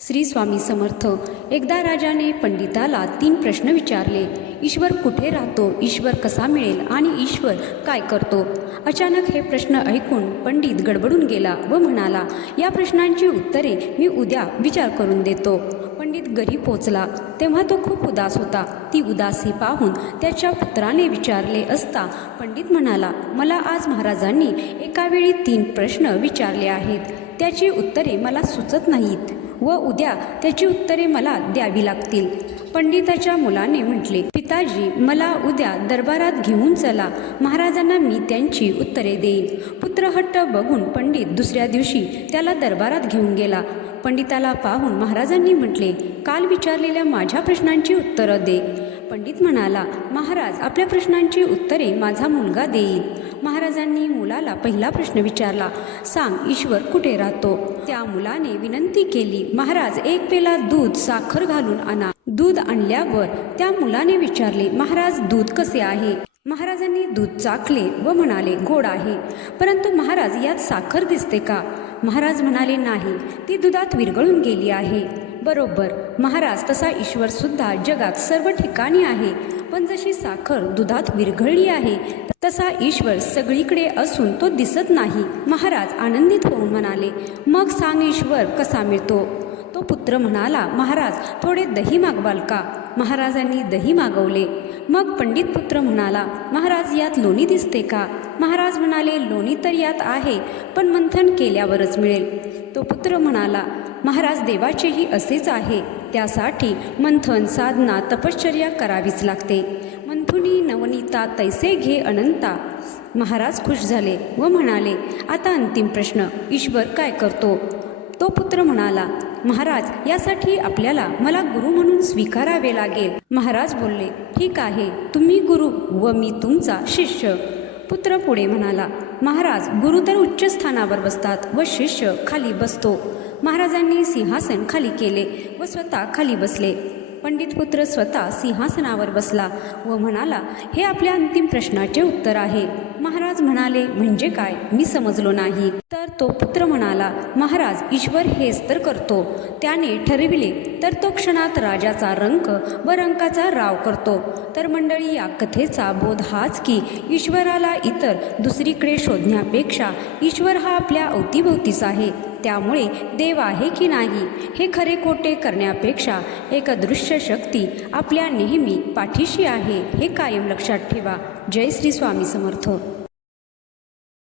श्री स्वामी समर्थ। एकदा राजाने पंडिताला 3 प्रश्न विचारले। ईश्वर कुठे राहतो, ईश्वर कसा मिळेल आणि ईश्वर काय करतो? अचानक हे प्रश्न ऐकून पंडित गडबडून गेला व म्हणाला, या प्रश्नांची उत्तरे मी उद्या विचार करून देतो। पंडित घरी पोचला तेव्हा तो खूप उदास होता। ती उदासी पाहून त्याच्या पुत्राने विचारले असता पंडित म्हणाला, मला आज महाराजांनी एकावेळी 3 प्रश्न विचारले आहेत, त्याची उत्तरे मला सुचत नाहीत व उद्या त्याची उत्तरे मला द्यावी लागतील। पंडिताच्या मुलाने म्हटले, पिताजी मला उद्या दरबारात घेऊन चला, महाराजांना मी त्यांची उत्तरे देईन। पुत्र हट्ट बघून पंडित दुसऱ्या दिवशी त्याला दरबारात घेऊन गेला। पंडिताला पाहून महाराजांनी म्हटले, काल विचारलेल्या माझ्या प्रश्नांची उत्तरं दे। पंडित म्हणाला, महाराज आपल्या प्रश्नांची उत्तरे माझा मुलगा देईल। महाराजांनी मुलाला पहिला प्रश्न विचारला, सांग ईश्वर कुठे राहतो? त्या मुलाने विनंती केली, महाराज 1 पेला दूध साखर घालून आणा। दूध आणल्यावर त्या मुलाने विचारले, महाराज दूध कसे आहे? महाराजांनी दूध चाखले व म्हणाले, गोड आहे। परंतु महाराज यात साखर दिसते का? महाराज म्हणाले, नाही, ती दुधात विरघळून गेली आहे। बरोबर महाराज, तसा ईश्वर सुद्धा जगात सर्व ठिकाणी आहे, पण जशी साखर दुधात विरघळली आहे तसा ईश्वर सगळीकडे असून तो दिसत नाही। महाराज आनंदित होऊन म्हणाले, मग सांग ईश्वर कसा मिळतो? तो पुत्र म्हणाला, महाराज थोडे दही मागवाल का? महाराजांनी दही मागवले। मग पंडित पुत्र म्हणाला, महाराज यात लोणी दिसते का? महाराज म्हणाले, लोणी तर यात आहे, पण मंथन केल्यावरच मिळेल। तो पुत्र म्हणाला, महाराज देवाचेही असेच आहे, त्यासाठी मंथन साधना तपश्चर्या करावीच लागते। मंथुनी नवनीता तैसे घे अनंता। महाराज खुश झाले व म्हणाले, आता अंतिम प्रश्न, ईश्वर काय करतो? तो पुत्र म्हणाला, महाराज यासाठी आपल्याला मला गुरु म्हणून स्वीकारावे लागेल। महाराज बोलले, ठीक आहे, तुम्ही गुरु व मी तुमचा शिष्य। पुत्र पुढे म्हणाला, महाराज गुरु तर उच्च स्थानावर बसतात व शिष्य खाली बसतो। महाराजांनी सिंहासन खाली केले व स्वतः खाली बसले। पंडित पुत्र स्वतः सिंहासनावर बसला व म्हणाला, हे आपल्या अंतिम प्रश्नाचे उत्तर आहे। महाराज म्हणाले, म्हणजे काय? मी समजलो नाही। तर तो पुत्र म्हणाला, महाराज ईश्वर हेच तर करतो, त्याने ठरविले तर तो क्षणात राजाचा रंक व रंकाचा राव करतो। तर मंडळी, या कथेचा बोध हाच की ईश्वराला इतर दुसरीकडे शोधण्यापेक्षा ईश्वर हा आपल्या अवतीभोवतीच आहे। त्यामुळे देव आहे की नाही हे खरे खोटे करण्यापेक्षा एक अदृश्य शक्ती आपल्या नेहमी पाठीशी आहे हे कायम लक्षात ठेवा। जय श्री स्वामी समर्थ।